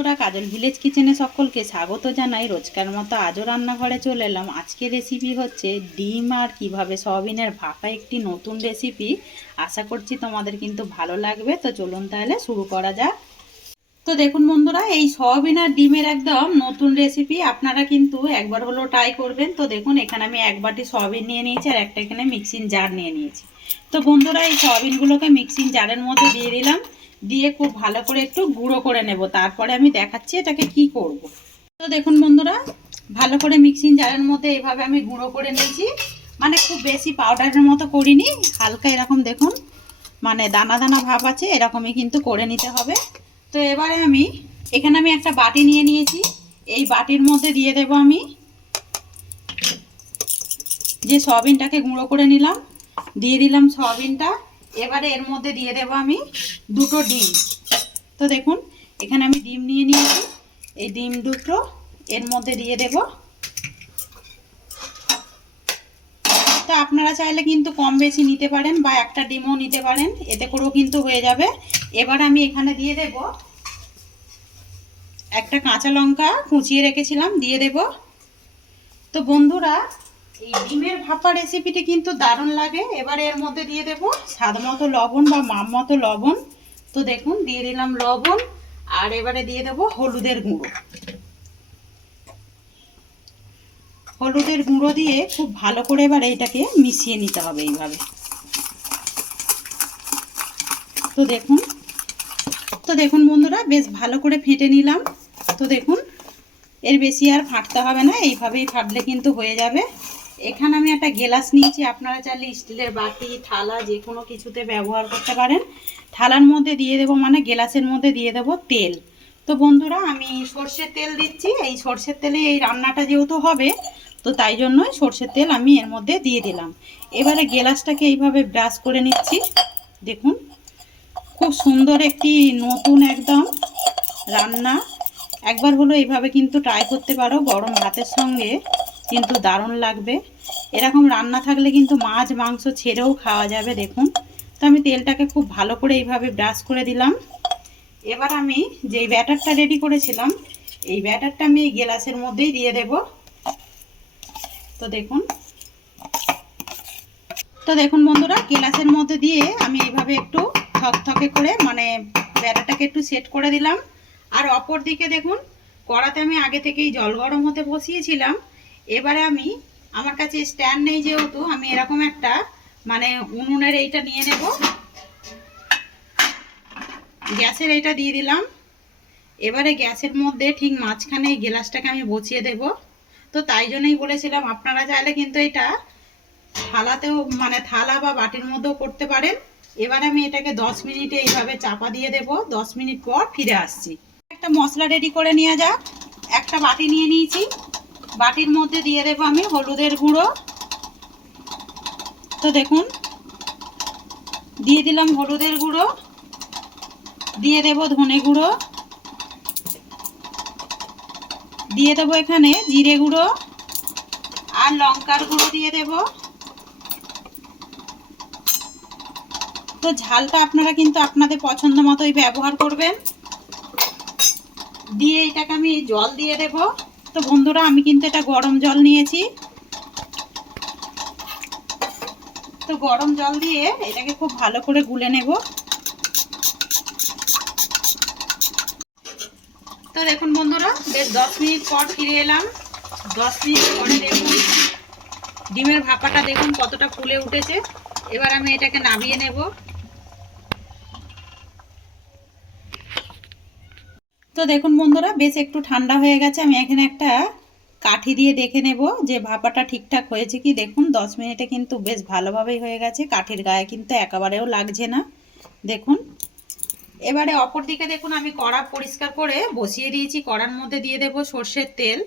বন্ধুরা, কাজল ভিলেজ কিচেনে সকলকে স্বাগত জানাই। রোজকার মতো আজও রান্নাঘরে চলে এলাম। আজকের রেসিপি হচ্ছে ডিম আর কিভাবে সয়াবিনের ভাপা, একটি নতুন রেসিপি। আশা করছি তোমাদের কিন্তু ভালো লাগবে। তো চলুন তাহলে শুরু করা যাক। তো দেখুন বন্ধুরা, এই সয়াবিন আর ডিমের একদম নতুন রেসিপি, আপনারা কিন্তু একবার হলো ট্রাই করবেন। তো দেখুন, এখানে আমি এক বাটি সয়াবিন নিয়ে নিয়েছি আর একটা এখানে মিক্সিং জার নিয়ে নিয়েছি। তো বন্ধুরা, এই সয়াবিনগুলোকে মিক্সিং জারের মধ্যে দিয়ে দিলাম, দিয়ে খুব ভালো করে একটু গুঁড়ো করে নেব। তারপরে আমি দেখাচ্ছি এটাকে কি করব। তো দেখুন বন্ধুরা, ভালো করে মিক্সিং জারের মধ্যে এইভাবে আমি গুঁড়ো করে নিয়েছি। মানে খুব বেশি পাউডারের মতো করিনি, হালকা এরকম দেখুন, মানে দানা দানা ভাব আছে, এরকমই কিন্তু করে নিতে হবে। তো এবারে এখানে আমি একটা বাটি নিয়ে নিয়েছি। এই বাটির মধ্যে দিয়ে দেব আমি যে সয়াবিনটাকে গুঁড়ো করে নিলাম, দিয়ে দিলাম সয়াবিনটা। এবারে এর মধ্যে দিয়ে দেব আমি দুটো ডিম। তো দেখুন, এখানে আমি ডিম নিয়ে নিয়েছি। এই ডিম দুটো এর মধ্যে দিয়ে দেব। তো আপনারা চাইলে কিন্তু কম বেশি নিতে পারেন বা একটা ডিমও নিতে পারেন, এতে করেও কিন্তু হয়ে যাবে। এবার আমি এখানে দিয়ে দেব একটা কাঁচা লঙ্কা কুচিয়ে রেখেছিলাম, দিয়ে দেব। তো বন্ধুরা, এই ডিমের ভাপা রেসিপিটি কিন্তু দারুণ লাগে। এবারে এর মধ্যে দিয়ে দেব স্বাদ মতো লবণ বা মাপ মতো লবণ। তো দেখুন, দিয়ে দিলাম লবণ। আর এবারে দিয়ে দেব হলুদের গুঁড়ো। হলুদের গুঁড়ো দিয়ে খুব ভালো করে এবারে এটাকে মিশিয়ে নিতে হবে এইভাবে। তো দেখুন বন্ধুরা, বেশ ভালো করে ফেটে নিলাম। তো দেখুন, এর বেশি আর ফাটতে হবে না, এইভাবেই ফাটলে কিন্তু হয়ে যাবে। এখানে আমি একটা গ্লাস নিয়েছি, আপনারা চাইলে স্টিলের বাটি, থালা যে কোনো কিছুতে ব্যবহার করতে পারেন। থালার মধ্যে দিয়ে দেবো, মানে গ্লাসের মধ্যে দিয়ে দেবো তেল। তো বন্ধুরা, আমি সর্ষের তেল দিচ্ছি। এই সর্ষের তেলে এই রান্নাটা যেহেতু হবে, তো তাই জন্যই সর্ষের তেল আমি এর মধ্যে দিয়ে দিলাম। এবারে গ্লাসটাকে এইভাবে ব্রাশ করে নিচ্ছি। দেখুন, খুব সুন্দর একটি নতুন একদম রান্না। একবার হলো এইভাবে কিন্তু ট্রাই করতে পারো, গরম ভাতের সঙ্গে কিন্তু দারুণ লাগবে। এরকম রান্না থাকলে কিন্তু মাছ মাংস ছেড়েও খাওয়া যাবে। দেখুন, তো আমি তেলটাকে খুব ভালো করে এইভাবে ব্রাশ করে দিলাম। এবার আমি যেই ব্যাটারটা রেডি করেছিলাম, এই ব্যাটারটা আমি এই গ্লাসের মধ্যেই দিয়ে দেব। তো দেখুন বন্ধুরা, গ্লাসের মধ্যে দিয়ে আমি এইভাবে একটু থকথকে করে, মানে ব্যাটারটাকে একটু সেট করে দিলাম। আর অপর দিকে দেখুন, কড়াতে আমি আগে থেকেই জল গরম হতে বসিয়েছিলাম। এবারে আমার কাছে স্ট্যান্ড নেই যেহেতু, আমি এরকম একটা মানে উনুনের এইটা নিয়ে নেব। গ্যাসের এইটা দিয়ে দিলাম। এবারে গ্যাসের মধ্যে ঠিক মাঝখানে এই গ্লাসটাকে আমি বসিয়ে দেব। তো তাই জন্যই বলেছিলাম, আপনারা চাইলে কিন্তু এটা থালাতেও, মানে থালা বা বাটির মধ্যেও করতে পারেন। এবার আমি এটাকে 10 মিনিটে এইভাবে চাপা দিয়ে দেব। 10 মিনিট পর ফিরে আসছি। একটা মশলা রেডি করে নিয়ে যাক। একটা বাটি নিয়ে নিয়েছি, বাটির মধ্যে দিয়ে দেব আমি হলুদের গুঁড়ো। তো দেখুন, দিয়ে দিলাম হলুদের গুঁড়ো, দিয়ে দেব ধনে গুঁড়ো, দিয়ে দেব এখানে জিরে গুঁড়ো আর লঙ্কার গুঁড়ো দিয়ে দেব। তো ঝালটা আপনারা কিন্তু আপনাদের পছন্দ মতোই ব্যবহার করবেন। দিয়ে এটাকে আমি জল দিয়ে দেব। তো বন্ধুরা, আমি কিন্তু এটা গরম জল নিয়েছি। তো গরম জল দিয়ে এটাকে খুব ভালো করে গুলে নেব। তো দেখুন বন্ধুরা, বেশ 10 মিনিট পর ফিরে এলাম। 10 মিনিট পরে দেখুন, ডিমের ভাপাটা দেখুন কতটা ফুলে উঠেছে। এবার আমি এটাকে নামিয়ে নেব। তো দেখুন বন্ধুরা, বেশ একটু ঠান্ডা হয়ে গেছে। আমি এখানে একটা কাঠি দিয়ে দেখে নেব যে ভাপাটা ঠিকঠাক হয়েছে কি। দেখুন, 10 মিনিটে কিন্তু বেশ ভালোভাবেই হয়ে গেছে, কাঠির গায়ে কিন্তু একেবারেও লাগছে না। দেখুন, এবারে অপর দিকে দেখুন, আমি কড়া পরিষ্কার করে বসিয়ে দিয়েছি। কড়ার মধ্যে দিয়ে দেব সর্ষের তেল।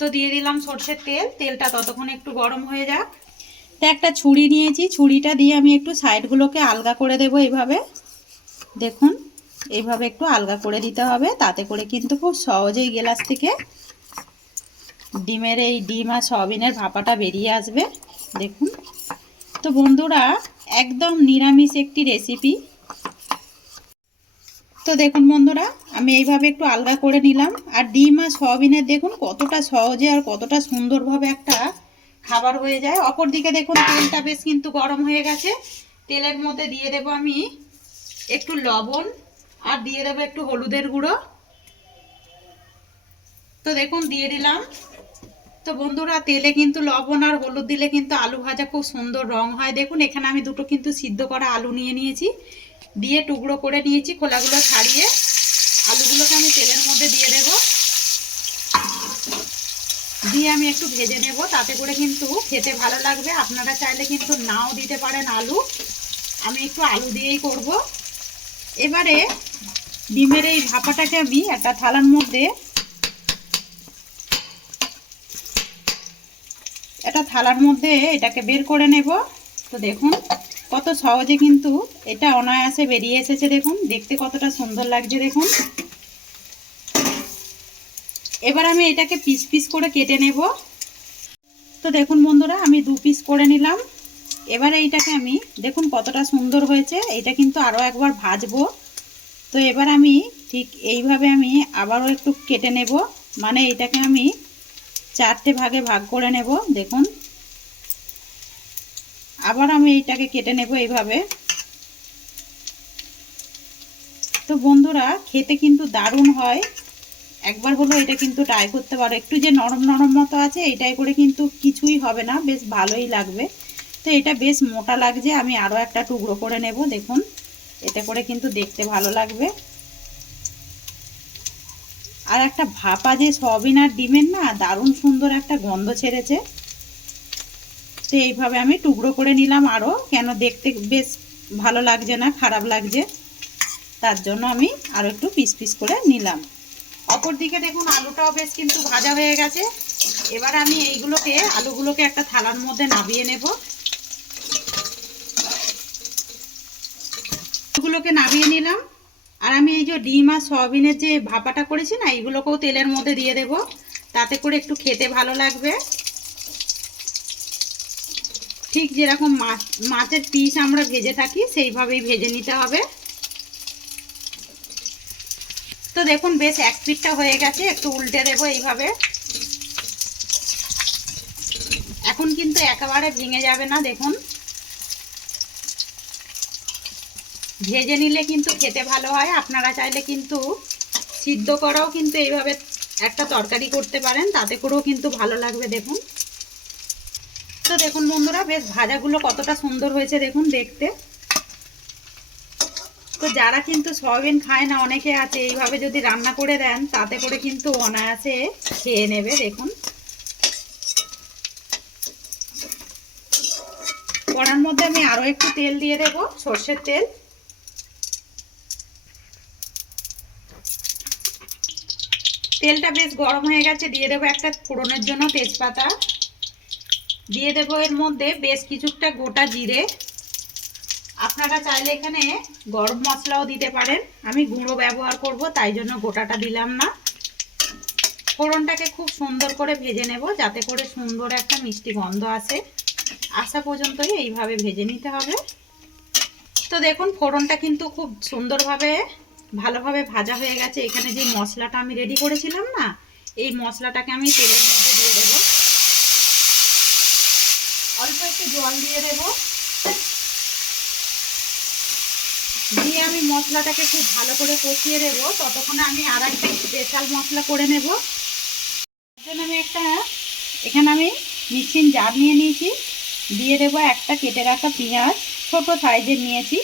তো দিয়ে দিলাম সর্ষের তেল। তেলটা ততক্ষণ একটু গরম হয়ে যাক। তো একটা ছুরি নিয়েছি, ছুরিটা দিয়ে আমি একটু সাইডগুলোকে আলগা করে দেব এইভাবে। দেখুন, এইভাবে একটু আলগা করে দিতে হবে, তাতে করে কিন্তু খুব সহজেই গ্লাস থেকে ডিমের এই ডিম আর সয়াবিনের ভাপাটা বেরিয়ে আসবে। দেখুন, তো বন্ধুরা, একদম নিরামিষ একটি রেসিপি। তো দেখুন বন্ধুরা, আমি এইভাবে একটু আলগা করে নিলাম। আর ডিম আর সয়াবিনের দেখুন কতটা সহজে আর কতটা সুন্দরভাবে একটা খাবার হয়ে যায়। অপর দিকে দেখুন তেলটা বেশ কিন্তু গরম হয়ে গেছে। তেলের মধ্যে দিয়ে দেব আমি একটু লবণ আর দিয়ে দেবো একটু হলুদের গুঁড়ো। তো দেখুন দিয়ে দিলাম। তো বন্ধুরা, তেলে কিন্তু লবণ আর হলুদ দিলে কিন্তু আলু ভাজা খুব সুন্দর রং হয়। দেখুন এখানে আমি দুটো কিন্তু সিদ্ধ করা আলু নিয়ে নিয়েছি, দিয়ে টুকরো করে নিয়েছি, খোলাগুলো ছাড়িয়ে আলুগুলোকে আমি তেলের মধ্যে দিয়ে দেব। দিয়ে আমি একটু ভেজে নেব, তাতে করে কিন্তু খেতে ভালো লাগবে। আপনারা চাইলে কিন্তু নাও দিতে পারেন আলু, আমি একটু আলু দিয়েই করব। এবারে ডিমের এই ভাপাটাকে আমি একটা থালার মধ্যে এটাকে বের করে নেব। তো দেখুন কত সহজে কিন্তু এটা অনায়াসে বেরিয়ে এসেছে। দেখুন দেখতে কতটা সুন্দর লাগছে দেখুন। এবার আমি এটাকে পিস পিস করে কেটে নেব। তো দেখুন বন্ধুরা, আমি 2 পিস করে নিলাম। এবারে এইটাকে আমি দেখুন কতটা সুন্দর হয়েছে। এটা কিন্তু আরও একবার ভাজবো। তো এবার আমি ঠিক এইভাবে আমি আবারও একটু কেটে নেব, মানে এটাকে আমি 4টে ভাগে ভাগ করে নেব। দেখুন আবার আমি এইটাকে কেটে নেব এইভাবে। তো বন্ধুরা, খেতে কিন্তু দারুণ হয়। একবার হলো এটা কিন্তু ট্রাই করতে পারো। একটু যে নরম নরম মতো আছে, এইটাই করে কিন্তু কিছুই হবে না, বেশ ভালোই লাগবে। তো এটা বেশ মোটা লাগছে, আমি আরও একটা টুকরো করে নেব। দেখুন এতে করে কিন্তু দেখতে ভালো লাগবে। আর একটা ভাপা যে সয়াবিন আর ডিমের না দারুণ সুন্দর একটা গন্ধ ছেড়েছে। তো এইভাবে আমি টুকরো করে নিলাম আরও, কেন দেখতে বেশ ভালো লাগছে না, খারাপ লাগছে, তার জন্য আমি আরও একটু পিস পিস করে নিলাম। অপর দিকে দেখুন আলুটাও বেশ কিন্তু ভাজা হয়ে গেছে। এবার আমি আলুগুলোকে একটা থালার মধ্যে নামিয়ে নেব। আলুগুলোকে নামিয়ে নিলাম। আর আমি এই যে ডিম আর সয়াবিনের যে ভাপাটা করেছি না, এইগুলোকেও তেলের মধ্যে দিয়ে দেব, তাতে করে একটু খেতে ভালো লাগবে। ঠিক যেরকম মাছের পিস আমরা ভেজে থাকি সেইভাবেই ভেজে নিতে হবে। তো দেখুন বেশ এক পিঠটা হয়ে গেছে, একটু উল্টে দেব এইভাবে। এখন কিন্তু একেবারে ভেঙে যাবে না, দেখুন ভেজে নিলে কিন্তু খেতে ভালো হয়। আপনারা চাইলে কিন্তু সিদ্ধ করাও কিন্তু এইভাবে একটা তরকারি করতে পারেন, তাতে করেও কিন্তু ভালো লাগবে। দেখুন তো দেখুন বন্ধুরা, বেশ ভাজাগুলো কতটা সুন্দর হয়েছে দেখুন দেখতে। তো যারা কিন্তু সয়াবিন খায় না, অনেকে আছে, এইভাবে যদি রান্না করে দেন তাতে করে কিন্তু অনায়াসে খেয়ে নেবে। দেখুন কড়ার মধ্যে আমি আরও একটু তেল দিয়ে দেব, সর্ষের তেল। তেলটা বেশ গরম হয়ে গেছে, দিয়ে দেবো একটা ফোড়নের জন্য তেজপাতা, দিয়ে দেবো এর মধ্যে বেশ কিছুটা গোটা জিরে। আপনারা চাইলে এখানে গরম মশলাও দিতে পারেন, আমি গুঁড়ো ব্যবহার করব তাই জন্য গোটাটা দিলাম না। ফোড়নটাকে খুব সুন্দর করে ভেজে নেব, যাতে করে সুন্দর একটা মিষ্টি গন্ধ আসা পর্যন্তই এইভাবে ভেজে নিতে হবে। তো দেখুন ফোড়নটা কিন্তু খুব সুন্দরভাবে ভালোভাবে ভাজা হয়ে গেছে। এখানে যে মশলাটা আমি রেডি করেছিলাম না, এই মশলাটাকে আমি তেলের মধ্যে দিয়ে দেব। অল্প একটু জল দিয়ে দেব, দিয়ে আমি মশলাটাকে খুব ভালো করে কষিয়ে দেব। ততক্ষণে আমি আর একটা স্পেশাল মশলা করে নেব। এখানে আমি মিক্সিং জার নিয়ে নিয়েছি, দিয়ে দেব একটা কেটে রাখা পেঁয়াজ, ছোট সাইজের নিয়েছি,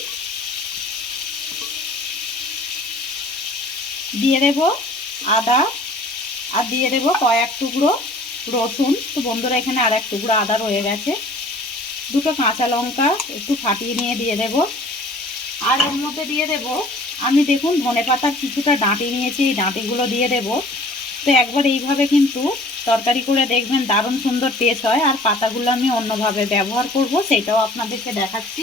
দিয়ে দেব আদা, আর দিয়ে দেব কয়েক টুকরো রসুন। তো বন্ধুরা, এখানে আর এক টুকরো আদা রয়ে গেছে। দুটো কাঁচা লঙ্কা একটু ফাটিয়ে নিয়ে দিয়ে দেব। আর এর মধ্যে দিয়ে দেব আমি দেখুন ধনেপাতার কিছুটা ডাঁটি নিয়েছি, এই ডাঁটিগুলো দিয়ে দেব। তো একবার এইভাবে কিন্তু তরকারি করে দেখবেন দারুণ সুন্দর টেস্ট হয়। আর পাতাগুলো আমি অন্যভাবে ব্যবহার করব, সেটাও আপনাদেরকে দেখাচ্ছি।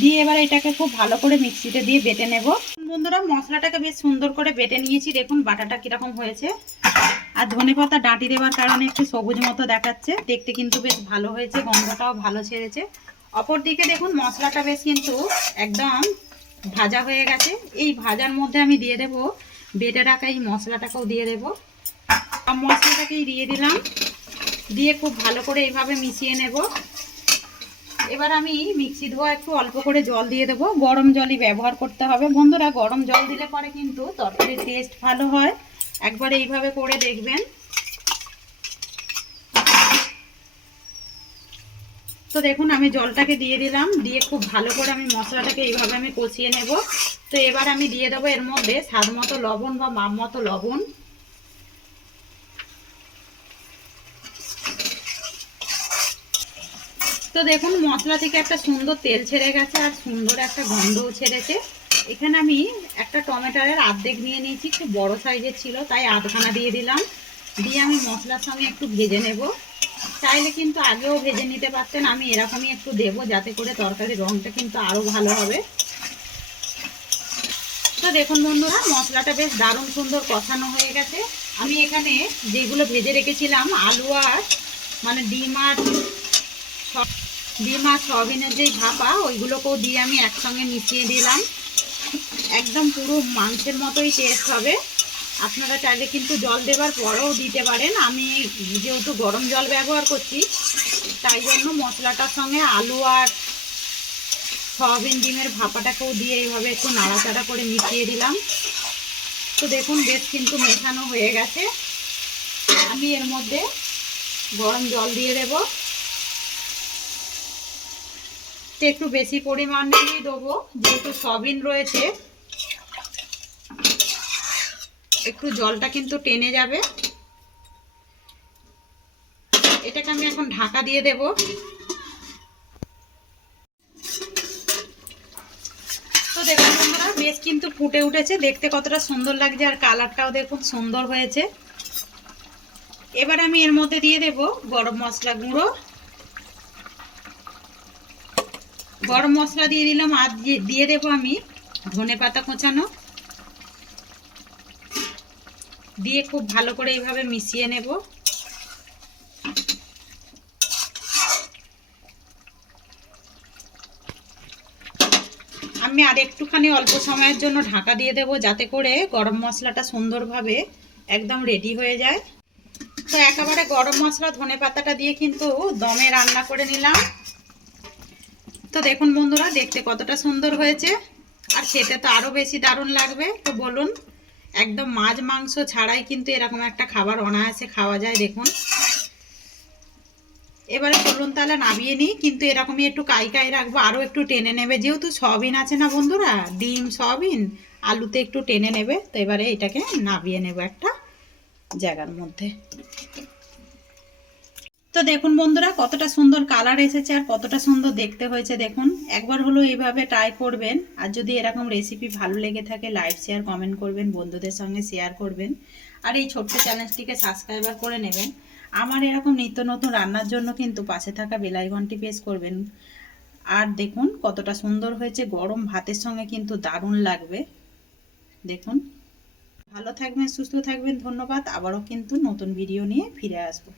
দিয়ে এবার এটাকে খুব ভালো করে মিক্সিতে দিয়ে বেটে নেব। বন্ধুরা, মশলাটাকে বেশ সুন্দর করে বেটে নিয়েছি, দেখুন বাটাটা কিরকম হয়েছে। আর ধনেপাতা ডাঁটি দেওয়ার কারণে একটু সবুজ মতো দেখাচ্ছে, দেখতে কিন্তু বেশ ভালো হয়েছে, গন্ধটাও ভালো ছেড়েছে। অপর দিকে দেখুন মশলাটা বেশ কিন্তু একদম ভাজা হয়ে গেছে। এই ভাজার মধ্যে আমি দিয়ে দেব বেটে রাখা এই মশলাটাকেও দিয়ে দেব। মশলাটাকেই দিয়ে দিলাম, দিয়ে খুব ভালো করে এইভাবে মিশিয়ে নেব। এবার আমি মিক্সি ধোয়া একটু অল্প করে জল দিয়ে দেবো। গরম জলই ব্যবহার করতে হবে বন্ধুরা, গরম জল দিলে পরে কিন্তু তরকারির টেস্ট ভালো হয়। একবার এইভাবে করে দেখবেন। তো দেখুন আমি জলটাকে দিয়ে দিলাম, দিয়ে খুব ভালো করে আমি মশলাটাকে এইভাবে আমি কষিয়ে নেব। তো এবার আমি দিয়ে দেবো এর মধ্যে স্বাদ মতো লবণ বা মাপ মতো লবণ। তো দেখুন মশলা থেকে একটা সুন্দর তেল ছেড়ে গেছে আর সুন্দর একটা গন্ধও ছেড়েছে। এখানে আমি একটা টমেটোর অর্ধেক নিয়ে নিয়েছি, খুব বড় সাইজের ছিল তাই আধখানা দিয়ে দিলাম। দিয়ে আমি মশলার সঙ্গে একটু ভেজে নেব। চাইলে কিন্তু আগেও ভেজে নিতে পারতেন, আমি এরকমই একটু দেবো যাতে করে তরকারির রঙটা কিন্তু আরও ভালো হবে। তো দেখুন বন্ধুরা মশলাটা বেশ দারুণ সুন্দর কষানো হয়ে গেছে। আমি এখানে যেগুলো ভেজে রেখেছিলাম আলু আর মানে ডিম আর সয়াবিনের যেই ভাপা ওইগুলোকেও দিয়ে আমি একসঙ্গে মিশিয়ে দিলাম। একদম পুরো মাংসের মতোই টেস্ট হবে। আপনারা চাইলে কিন্তু জল দেবার পরেও দিতে পারেন। আমি যেহেতু গরম জল ব্যবহার করছি তাই জন্য মশলাটার সঙ্গে আলু আর সয়াবিন ডিমের ভাপাটাকেও দিয়ে এইভাবে একটু নাড়াচাড়া করে মিশিয়ে দিলাম। তো দেখুন বেশ কিন্তু মেশানো হয়ে গেছে। আমি এর মধ্যে গরম জল দিয়ে দেব। একটু বেশি পরিমাণেই দেবো যেহেতু সয়াবিন রয়েছে, একটু জলটা কিন্তু টেনে যাবে। এটাকে আমি এখন ঢাকা দিয়ে দেব। তো দেখুন বন্ধুরা বেশ কিন্তু ফুটে উঠেছে, দেখতে কতটা সুন্দর লাগছে আর কালারটাও দেখুন সুন্দর হয়েছে। এবার আমি এর মধ্যে দিয়ে দেব গরম মশলা গুঁড়ো। গরম মশলা দিয়ে দিলাম আর দিয়ে দেবো আমি ধনেপাতা কোচানো, দিয়ে খুব ভালো করে এইভাবে মিশিয়ে নেব। আমি আর একটুখানি অল্প সময়ের জন্য ঢাকা দিয়ে দেব যাতে করে গরম মশলাটা সুন্দরভাবে একদম রেডি হয়ে যায়। তো একেবারে গরম মশলা ধনেপাতাটা দিয়ে কিন্তু দমে রান্না করে নিলাম। তো দেখুন বন্ধুরা দেখতে কতটা সুন্দর হয়েছে আর খেতে তো আরও বেশি দারুণ লাগবে। তো বলুন একদম মাছ মাংস ছাড়াই কিন্তু এরকম একটা খাবার অনায়াসে খাওয়া যায়। দেখুন এবারে চলুন তাহলে নামিয়ে নিই, কিন্তু এরকমই একটু কাই রাখবো, আরও একটু টেনে নেবে যেহেতু সয়াবিন আছে না বন্ধুরা, ডিম সয়াবিন আলুতে একটু টেনে নেবে। তো এবারে এটাকে নামিয়ে নেব একটা জায়গার মধ্যে। তো দেখুন বন্ধুরা কতটা সুন্দর কালার এসেছে আর কতটা সুন্দর দেখতে হয়েছে। দেখুন একবার হলো এইভাবে ট্রাই করবেন। আর যদি এরকম রেসিপি ভালো লেগে থাকে লাইক শেয়ার কমেন্ট করবেন, বন্ধুদের সঙ্গে শেয়ার করবেন আর এই ছোট্ট চ্যানেলটিকে সাবস্ক্রাইবার করে নেবেন। আমার এরকম নিত্য নতুন রান্নার জন্য কিন্তু পাশে থাকা বেল আইকনটি প্রেস করবেন। আর দেখুন কতটা সুন্দর হয়েছে, গরম ভাতের সঙ্গে কিন্তু দারুণ লাগবে। দেখুন ভালো থাকবেন সুস্থ থাকবেন, ধন্যবাদ। আবারও কিন্তু নতুন ভিডিও নিয়ে ফিরে আসবো।